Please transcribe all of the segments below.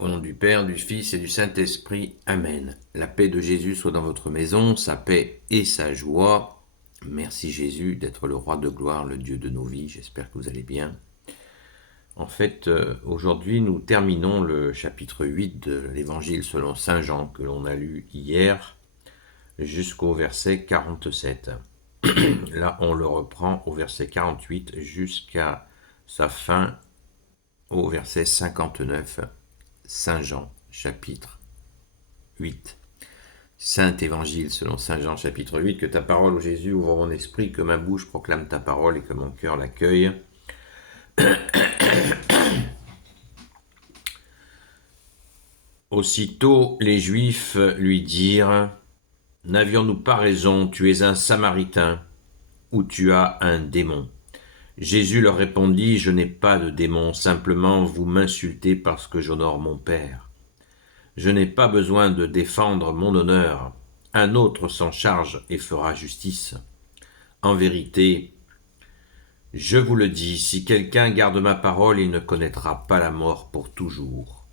Au nom du Père, du Fils et du Saint-Esprit. Amen. La paix de Jésus soit dans votre maison, sa paix et sa joie. Merci Jésus d'être le roi de gloire, le Dieu de nos vies. J'espère que vous allez bien. En fait, aujourd'hui, nous terminons le chapitre 8 de l'Évangile selon Saint Jean que l'on a lu hier jusqu'au verset 47. Là, on le reprend au verset 48 jusqu'à sa fin au verset 59. Saint Jean, chapitre 8. Saint Évangile selon Saint Jean, chapitre 8. Que ta parole, ô Jésus, ouvre mon esprit, que ma bouche proclame ta parole et que mon cœur l'accueille. Aussitôt les Juifs lui dirent : N'avions-nous pas raison, tu es un Samaritain, ou tu as un démon ? Jésus leur répondit : Je n'ai pas de démon, simplement vous m'insultez parce que j'honore mon Père. Je n'ai pas besoin de défendre mon honneur. Un autre s'en charge et fera justice. En vérité, je vous le dis, si quelqu'un garde ma parole, il ne connaîtra pas la mort pour toujours.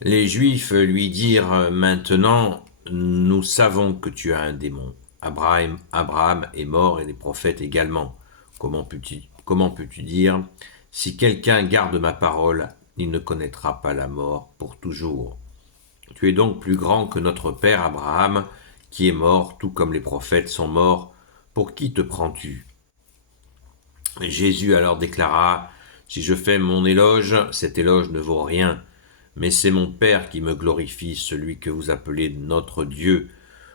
Les Juifs lui dirent maintenant : Nous savons que tu as un démon. Abraham est mort et les prophètes également. Comment peux-tu dire : Si quelqu'un garde ma parole, il ne connaîtra pas la mort pour toujours. Tu es donc plus grand que notre père Abraham, qui est mort, tout comme les prophètes sont morts. Pour qui te prends-tu ? Jésus alors déclara : Si je fais mon éloge, cet éloge ne vaut rien. Mais c'est mon Père qui me glorifie, celui que vous appelez notre Dieu.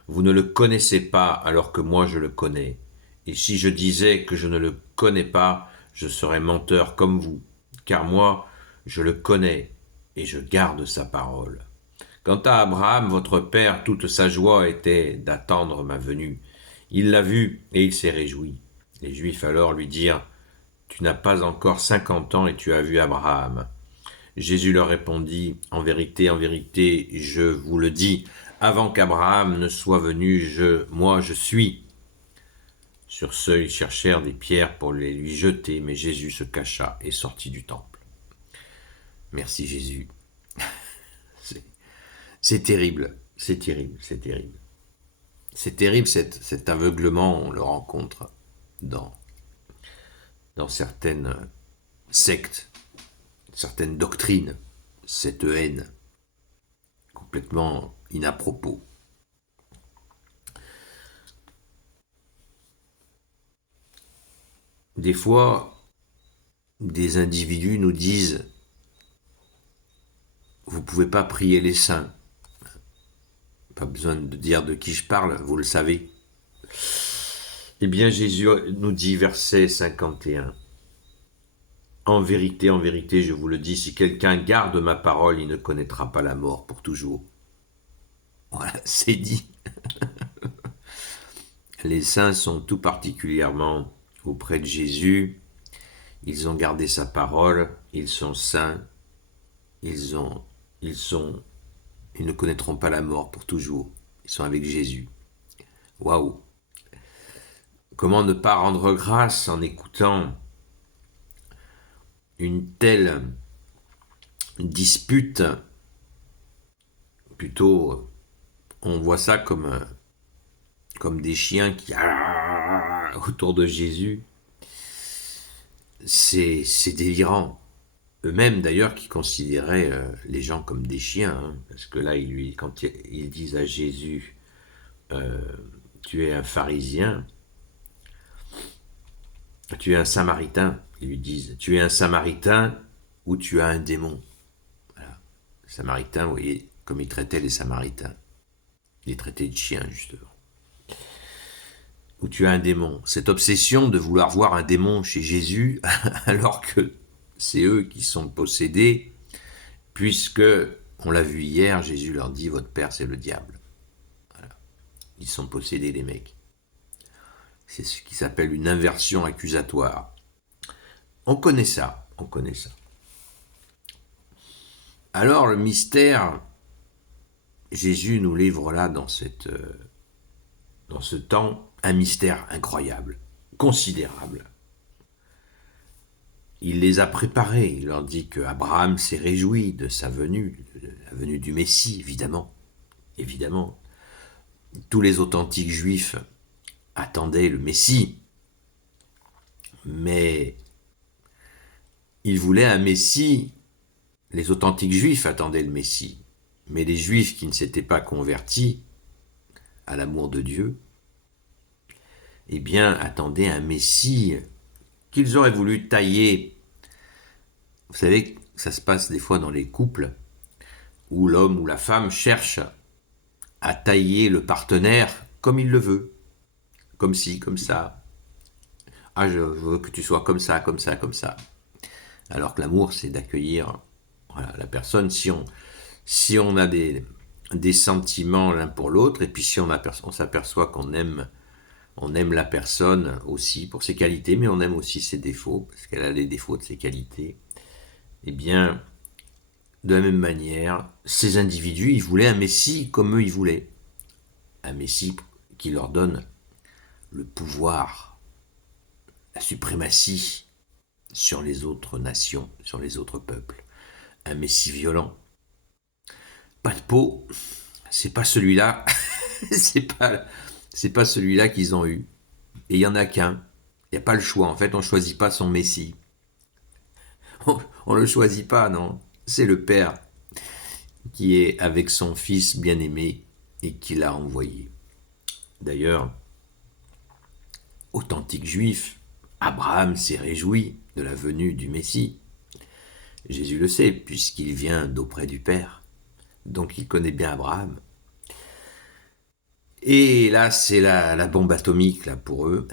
Vous ne le connaissez pas, alors que moi je le connais. Et si je disais que je ne le connais pas, je serais menteur comme vous. Car moi, je le connais, et je garde sa parole. Quant à Abraham, votre père, toute sa joie était d'attendre ma venue. Il l'a vu, et il s'est réjoui. Les Juifs alors lui dirent : Tu n'as pas encore 50 ans et tu as vu Abraham. Jésus leur répondit : en vérité, je vous le dis, avant qu'Abraham ne soit venu, moi je suis. Sur ce, ils cherchèrent des pierres pour les lui jeter, mais Jésus se cacha et sortit du temple. Merci Jésus. C'est terrible, c'est terrible, c'est terrible. C'est terrible cet aveuglement, on le rencontre dans certaines sectes, certaines doctrines, cette haine complètement inapropos. Des fois, des individus nous disent : vous ne pouvez pas prier les saints. Pas besoin de dire de qui je parle, vous le savez. Eh bien, Jésus nous dit, verset 51, en vérité, je vous le dis, si quelqu'un garde ma parole, il ne connaîtra pas la mort pour toujours. Voilà, c'est dit. Les saints sont tout particulièrement auprès de Jésus. Ils ont gardé sa parole, ils sont saints, ils ne connaîtront pas la mort pour toujours. Ils sont avec Jésus. Waouh! Comment ne pas rendre grâce en écoutant une telle dispute? Plutôt, on voit ça comme des chiens qui autour de Jésus. C'est délirant. Eux-mêmes d'ailleurs qui considéraient les gens comme des chiens, hein, parce que là quand ils disent à Jésus tu es un pharisien, tu es un samaritain, ils lui disent tu es un samaritain ou tu as un démon. Voilà. Samaritain, vous voyez comme ils traitaient les samaritains, ils les traitaient de chiens justement. Ou tu as un démon. Cette obsession de vouloir voir un démon chez Jésus alors que c'est eux qui sont possédés, puisque, on l'a vu hier, Jésus leur dit, votre père c'est le diable. Voilà. Ils sont possédés les mecs. C'est ce qui s'appelle une inversion accusatoire. On connaît ça. Alors le mystère, Jésus nous livre là dans ce temps, un mystère incroyable, considérable. il les a préparés. Il leur dit que Abraham s'est réjoui de sa venue, de la venue du Messie, évidemment. Évidemment. Tous les authentiques juifs attendaient le Messie, mais ils voulaient un Messie. Les authentiques juifs attendaient le Messie, mais les juifs qui ne s'étaient pas convertis à l'amour de Dieu, eh bien, attendaient un Messie qu'ils auraient voulu tailler. Vous savez, ça se passe des fois dans les couples où l'homme ou la femme cherche à tailler le partenaire comme il le veut, comme ci, comme ça. Ah, je veux que tu sois comme ça, comme ça, comme ça. Alors que l'amour, c'est d'accueillir la personne. Si on a des sentiments l'un pour l'autre, et puis si on s'aperçoit qu'on aime la personne aussi pour ses qualités, mais on aime aussi ses défauts, parce qu'elle a les défauts de ses qualités, eh bien, de la même manière, ces individus, ils voulaient un Messie comme eux, ils voulaient. Un Messie qui leur donne le pouvoir, la suprématie sur les autres nations, sur les autres peuples. Un Messie violent. Pas de peau, c'est pas celui-là, c'est pas celui-là qu'ils ont eu. Et il y en a qu'un. Il n'y a pas le choix. En fait, on ne choisit pas son Messie. On ne le choisit pas, non. C'est le Père qui est avec son Fils bien-aimé et qui l'a envoyé. D'ailleurs, authentique juif, Abraham s'est réjoui de la venue du Messie. Jésus le sait, puisqu'il vient d'auprès du Père. Donc il connaît bien Abraham. Et là, c'est la bombe atomique là, pour eux.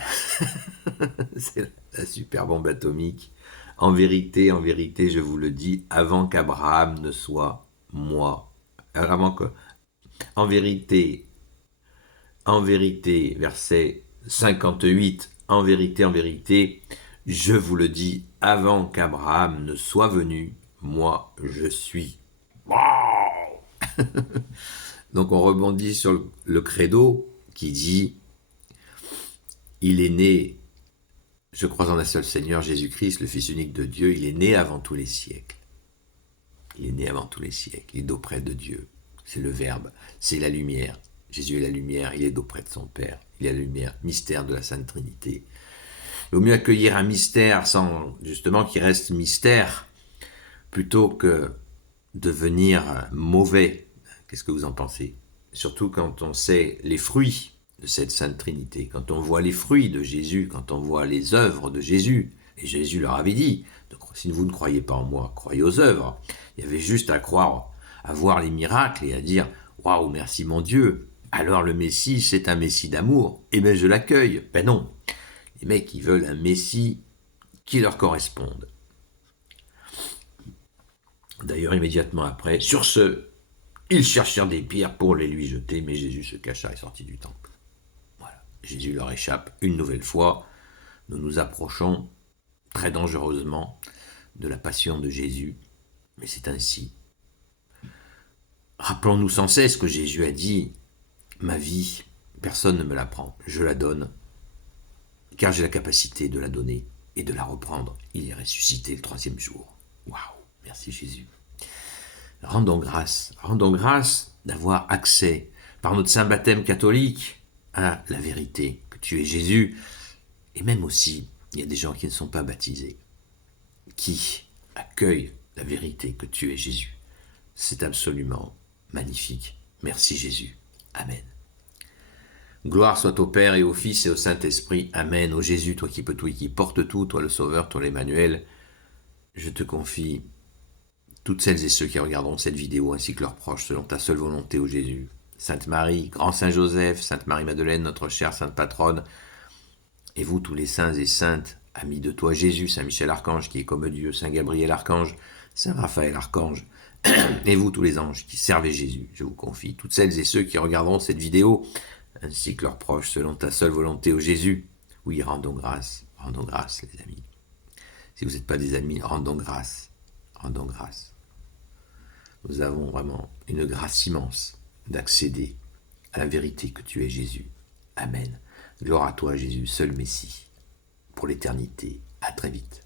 C'est la super bombe atomique. En vérité, je vous le dis, avant qu'Abraham ne soit moi. Avant que, en vérité, verset 58, en vérité, je vous le dis, avant qu'Abraham ne soit venu, moi je suis. Wow. Donc on rebondit sur le credo qui dit « Il est né, je crois en un seul Seigneur, Jésus-Christ, le Fils unique de Dieu, il est né avant tous les siècles. Il est né avant tous les siècles, il est d'auprès de Dieu. C'est le Verbe, c'est la lumière. Jésus est la lumière, il est d'auprès de son Père. Il est la lumière, mystère de la Sainte Trinité. Il vaut mieux accueillir un mystère sans, justement, qu'il reste mystère, plutôt que devenir mauvais. Qu'est-ce que vous en pensez? Surtout quand on sait les fruits de cette Sainte Trinité, quand on voit les fruits de Jésus, quand on voit les œuvres de Jésus. Et Jésus leur avait dit, si vous ne croyez pas en moi, croyez aux œuvres. Il y avait juste à croire, à voir les miracles et à dire « Waouh, merci mon Dieu, alors le Messie, c'est un Messie d'amour, et bien je l'accueille. » Ben non, les mecs, ils veulent un Messie qui leur corresponde. D'ailleurs, immédiatement après, sur ce, ils cherchèrent des pierres pour les lui jeter, mais Jésus se cacha et sortit du temple. Voilà, Jésus leur échappe une nouvelle fois. Nous nous approchons très dangereusement de la passion de Jésus, mais c'est ainsi. Rappelons-nous sans cesse que Jésus a dit « Ma vie, personne ne me la prend, je la donne, car j'ai la capacité de la donner et de la reprendre. Il est ressuscité le 3e jour. » Waouh, merci Jésus. Rendons grâce d'avoir accès, par notre saint baptême catholique, à la vérité, que tu es Jésus. Et même aussi, il y a des gens qui ne sont pas baptisés, qui accueillent la vérité que tu es Jésus. C'est absolument magnifique. Merci Jésus. Amen. Gloire soit au Père et au Fils et au Saint-Esprit. Amen. Ô Jésus, toi qui peux tout et qui portes tout, toi le Sauveur, toi l'Emmanuel, je te confie toutes celles et ceux qui regarderont cette vidéo ainsi que leurs proches selon ta seule volonté, ô Jésus. Sainte Marie, grand Saint Joseph, Sainte Marie-Madeleine, notre chère Sainte Patronne, et vous tous les saints et saintes, amis de toi Jésus, Saint Michel Archange qui est comme Dieu, Saint Gabriel Archange, Saint Raphaël Archange, et vous tous les anges qui servez Jésus, je vous confie toutes celles et ceux qui regarderont cette vidéo ainsi que leurs proches selon ta seule volonté, ô Jésus. Oui, rendons grâce les amis. Si vous n'êtes pas des amis, rendons grâce. Nous avons vraiment une grâce immense d'accéder à la vérité que tu es Jésus. Amen. Gloire à toi Jésus, seul Messie, pour l'éternité. À très vite.